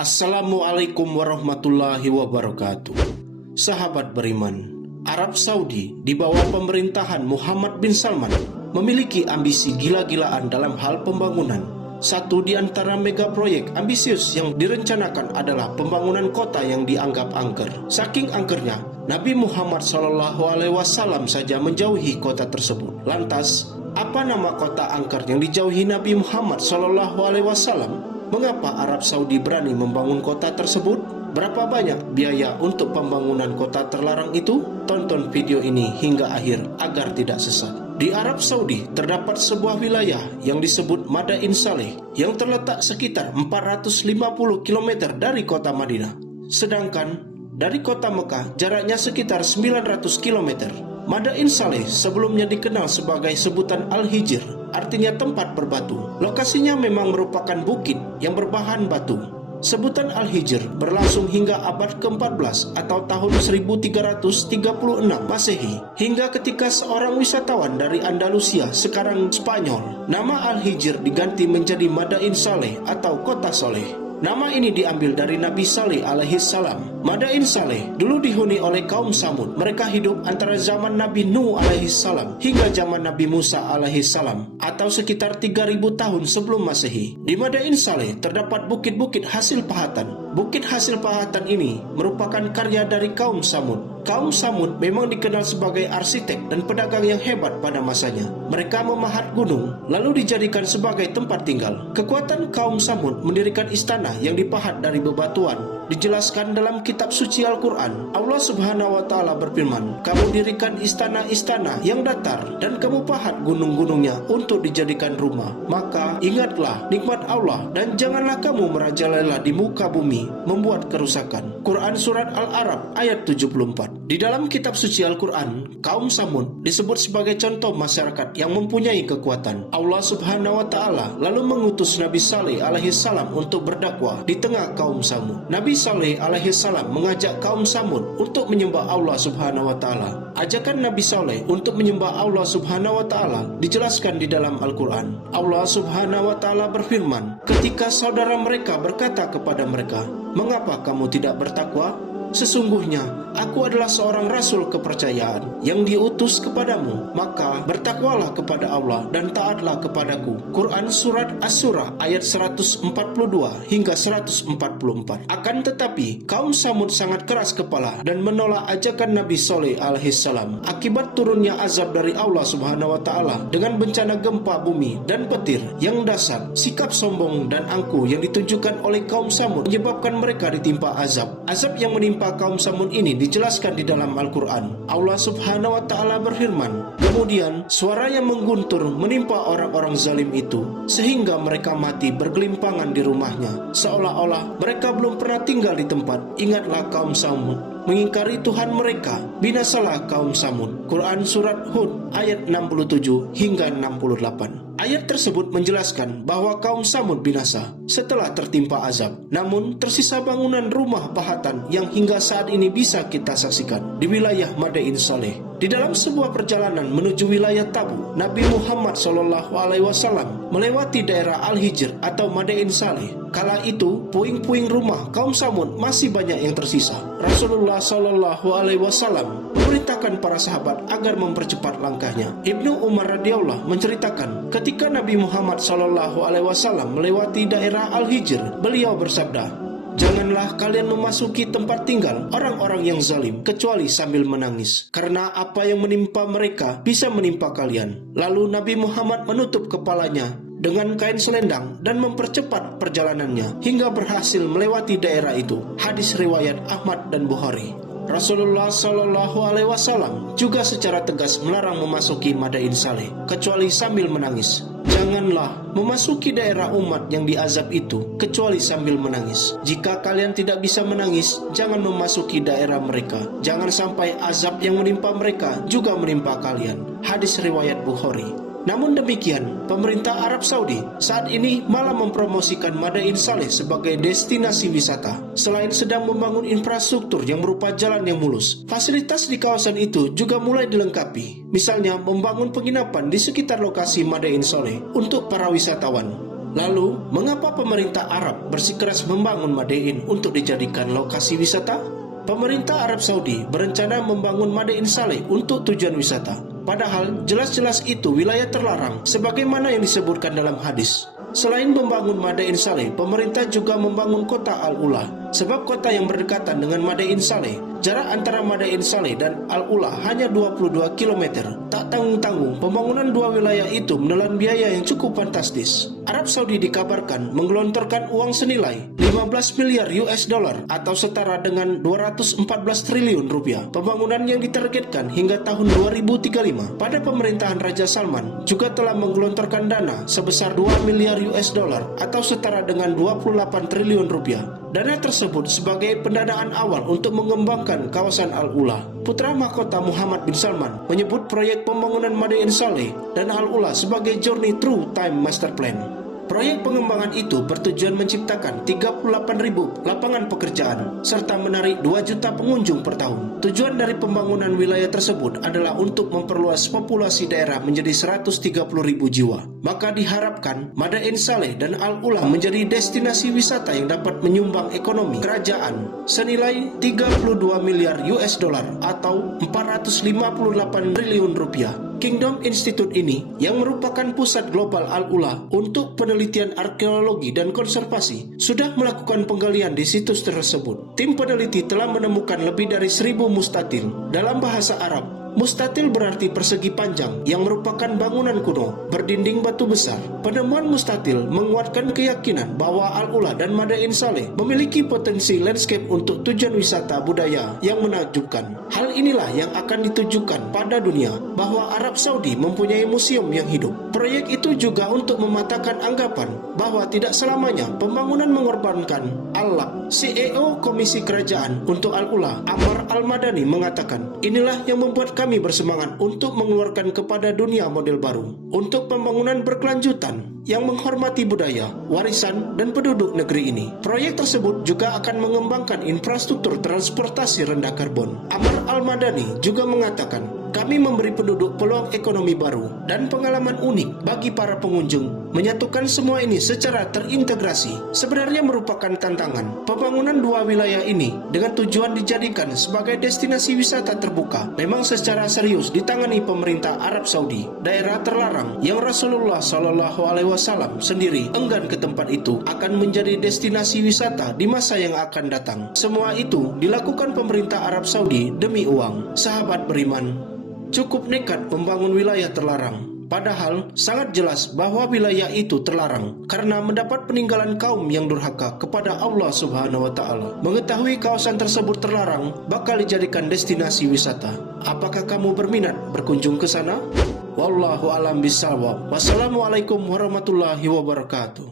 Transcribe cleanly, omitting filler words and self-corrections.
Assalamualaikum warahmatullahi wabarakatuh. Sahabat beriman, Arab Saudi di bawah pemerintahan Muhammad bin Salman memiliki ambisi gila-gilaan dalam hal pembangunan. Satu di antara mega proyek ambisius yang direncanakan adalah pembangunan kota yang dianggap angker. Saking angkernya, Nabi Muhammad SAW saja menjauhi kota tersebut. Lantas, apa nama kota angker yang dijauhi Nabi Muhammad SAW? Mengapa Arab Saudi berani membangun kota tersebut? Berapa banyak biaya untuk pembangunan kota terlarang itu? Tonton video ini hingga akhir agar tidak sesat. Di Arab Saudi terdapat sebuah wilayah yang disebut Madain Saleh yang terletak sekitar 450 km dari kota Madinah. Sedangkan dari kota Mekah jaraknya sekitar 900 km. Madain Saleh sebelumnya dikenal sebagai sebutan Al-Hijr, artinya tempat berbatu. Lokasinya memang merupakan bukit yang berbahan batu. Sebutan Al-Hijr berlangsung hingga abad ke-14 atau tahun 1336 Masehi, hingga ketika seorang wisatawan dari Andalusia, sekarang Spanyol, nama Al-Hijr diganti menjadi Madain Saleh atau Kota Soleh. Nama ini diambil dari Nabi Saleh alaihissalam. Madain Saleh dulu dihuni oleh kaum Samud. Mereka hidup antara zaman Nabi Nuh alaihissalam hingga zaman Nabi Musa alaihissalam, atau sekitar 3000 tahun sebelum Masehi. Di Madain Saleh terdapat bukit-bukit hasil pahatan. Bukit hasil pahatan ini merupakan karya dari kaum Samud. Kaum Samud memang dikenal sebagai arsitek dan pedagang yang hebat pada masanya. Mereka memahat gunung lalu dijadikan sebagai tempat tinggal. Kekuatan kaum Samud mendirikan istana yang dipahat dari bebatuan. Dijelaskan dalam kitab suci Al-Quran. Allah Subhanahu wa Ta'ala berfirman, "Kamu dirikan istana-istana yang datar dan kamu pahat gunung-gunungnya untuk dijadikan rumah. Maka ingatlah nikmat Allah dan janganlah kamu merajalela di muka bumi membuat kerusakan." Quran Surat Al-Arab ayat 74. Di dalam kitab suci Al-Quran, kaum Samud disebut sebagai contoh masyarakat yang mempunyai kekuatan. Allah Subhanahu wa Ta'ala lalu mengutus Nabi Saleh alaihissalam untuk berdakwah di tengah kaum Samud. Nabi Saleh alaihissalam mengajak kaum Samud untuk menyembah Allah Subhanahu wa Ta'ala. Ajakan Nabi Saleh untuk menyembah Allah Subhanahu wa Ta'ala dijelaskan di dalam Al-Quran. Allah Subhanahu wa Ta'ala berfirman, ketika saudara mereka berkata kepada mereka, "Mengapa kamu tidak bertakwa? Sesungguhnya aku adalah seorang rasul kepercayaan yang diutus kepadamu, maka bertakwalah kepada Allah dan taatlah kepadaku." Quran Surat As-Surah ayat 142 hingga 144. Akan tetapi kaum Samud sangat keras kepala dan menolak ajakan Nabi Saleh alaihissalam. Akibat turunnya azab dari Allah Subhanahu wa Ta'ala dengan bencana gempa bumi dan petir yang dahsyat, sikap sombong dan angkuh yang ditunjukkan oleh kaum Samud menyebabkan mereka ditimpa azab. Azab yang menimpa kaum Samud ini dijelaskan di dalam Al-Quran. Allah Subhanahu wa Ta'ala berfirman, "Kemudian suara yang mengguntur menimpa orang-orang zalim itu sehingga mereka mati bergelimpangan di rumahnya, seolah-olah mereka belum pernah tinggal di tempat. Ingatlah kaum Samud mengingkari Tuhan mereka, binasalah kaum Samud." Quran Surat Hud ayat 67 hingga 68. Ayat tersebut menjelaskan bahwa kaum Samud binasa setelah tertimpa azab. Namun tersisa bangunan rumah pahatan yang hingga saat ini bisa kita saksikan di wilayah Madain Saleh. Di dalam sebuah perjalanan menuju wilayah Tabu, Nabi Muhammad SAW melewati daerah Al-Hijr atau Madain Saleh. Kala itu, puing-puing rumah kaum Samud masih banyak yang tersisa. Rasulullah SAW memerintahkan para sahabat agar mempercepat langkahnya. Ibnu Umar radhiyallahu menceritakan, ketika Nabi Muhammad SAW melewati daerah Al-Hijr, beliau bersabda, "Janganlah kalian memasuki tempat tinggal orang-orang yang zalim kecuali sambil menangis, karena apa yang menimpa mereka bisa menimpa kalian." Lalu Nabi Muhammad menutup kepalanya dengan kain selendang dan mempercepat perjalanannya hingga berhasil melewati daerah itu. Hadis riwayat Ahmad dan Bukhari. Rasulullah SAW juga secara tegas melarang memasuki Madain Saleh kecuali sambil menangis. Janganlah memasuki daerah umat yang diazab itu kecuali sambil menangis. Jika kalian tidak bisa menangis, jangan memasuki daerah mereka. Jangan sampai azab yang menimpa mereka juga menimpa kalian. Hadis riwayat Bukhari. Namun demikian, pemerintah Arab Saudi saat ini malah mempromosikan Madain Saleh sebagai destinasi wisata. Selain sedang membangun infrastruktur yang berupa jalan yang mulus, fasilitas di kawasan itu juga mulai dilengkapi. Misalnya membangun penginapan di sekitar lokasi Madain Saleh untuk para wisatawan. Lalu, mengapa pemerintah Arab bersikeras membangun Madain untuk dijadikan lokasi wisata? Pemerintah Arab Saudi berencana membangun Madain Saleh untuk tujuan wisata. Padahal jelas-jelas itu wilayah terlarang sebagaimana yang disebutkan dalam hadis. Selain membangun Madain Saleh, pemerintah juga membangun kota Al-Ula. Sebab kota yang berdekatan dengan Madain Saleh, jarak antara Madain Saleh dan Al-Ula hanya 22 km. Tak tanggung-tanggung, pembangunan dua wilayah itu menelan biaya yang cukup fantastis. Arab Saudi dikabarkan menggelontorkan uang senilai 15 miliar US dollar atau setara dengan 214 triliun rupiah. Pembangunan yang ditargetkan hingga tahun 2035. Pada pemerintahan Raja Salman juga telah menggelontorkan dana sebesar 2 miliar US dollar atau setara dengan 28 triliun rupiah. Dana tersebut sebagai pendanaan awal untuk mengembangkan kawasan Al-Ula. Putra mahkota Muhammad bin Salman menyebut proyek pembangunan Madain Saleh dan Al-Ula sebagai Journey Through Time Master Plan. Proyek pengembangan itu bertujuan menciptakan 38.000 lapangan pekerjaan serta menarik 2 juta pengunjung per tahun. Tujuan dari pembangunan wilayah tersebut adalah untuk memperluas populasi daerah menjadi 130.000 jiwa. Maka diharapkan Madain Saleh dan Al-Ula menjadi destinasi wisata yang dapat menyumbang ekonomi kerajaan senilai 32 miliar US dollar atau 458 triliun rupiah. Kingdom Institute ini yang merupakan pusat global Al-Ula untuk penelitian arkeologi dan konservasi sudah melakukan penggalian di situs tersebut. Tim peneliti telah menemukan lebih dari 1.000 mustatil. Dalam bahasa Arab, mustatil berarti persegi panjang yang merupakan bangunan kuno berdinding batu besar. Penemuan mustatil menguatkan keyakinan bahwa Al-Ula dan Madain Saleh memiliki potensi landscape untuk tujuan wisata budaya yang menakjubkan. Hal inilah yang akan ditujukan pada dunia bahwa Arab Saudi mempunyai museum yang hidup. Proyek itu juga untuk mematahkan anggapan bahwa tidak selamanya pembangunan mengorbankan Allah. CEO Komisi Kerajaan untuk Al-Ula, Ammar Al-Madani mengatakan, inilah yang membuat kami bersemangat untuk mengeluarkan kepada dunia model baru untuk pembangunan berkelanjutan yang menghormati budaya, warisan, dan penduduk negeri ini. Proyek tersebut juga akan mengembangkan infrastruktur transportasi rendah karbon. Ammar Al-Madani juga mengatakan, kami memberi penduduk peluang ekonomi baru dan pengalaman unik bagi para pengunjung. Menyatukan semua ini secara terintegrasi sebenarnya merupakan tantangan. Pembangunan dua wilayah ini dengan tujuan dijadikan sebagai destinasi wisata terbuka memang secara serius ditangani pemerintah Arab Saudi. Daerah terlarang yang Rasulullah SAW sendiri enggan ke tempat itu akan menjadi destinasi wisata di masa yang akan datang. Semua itu dilakukan pemerintah Arab Saudi demi uang. Sahabat beriman, cukup nekat membangun wilayah terlarang. Padahal sangat jelas bahwa wilayah itu terlarang karena mendapat peninggalan kaum yang durhaka kepada Allah Subhanahu wa Ta'ala. Mengetahui kawasan tersebut terlarang bakal dijadikan destinasi wisata. Apakah kamu berminat berkunjung ke sana? Wallahu a'lam bishawab. Wassalamualaikum warahmatullahi wabarakatuh.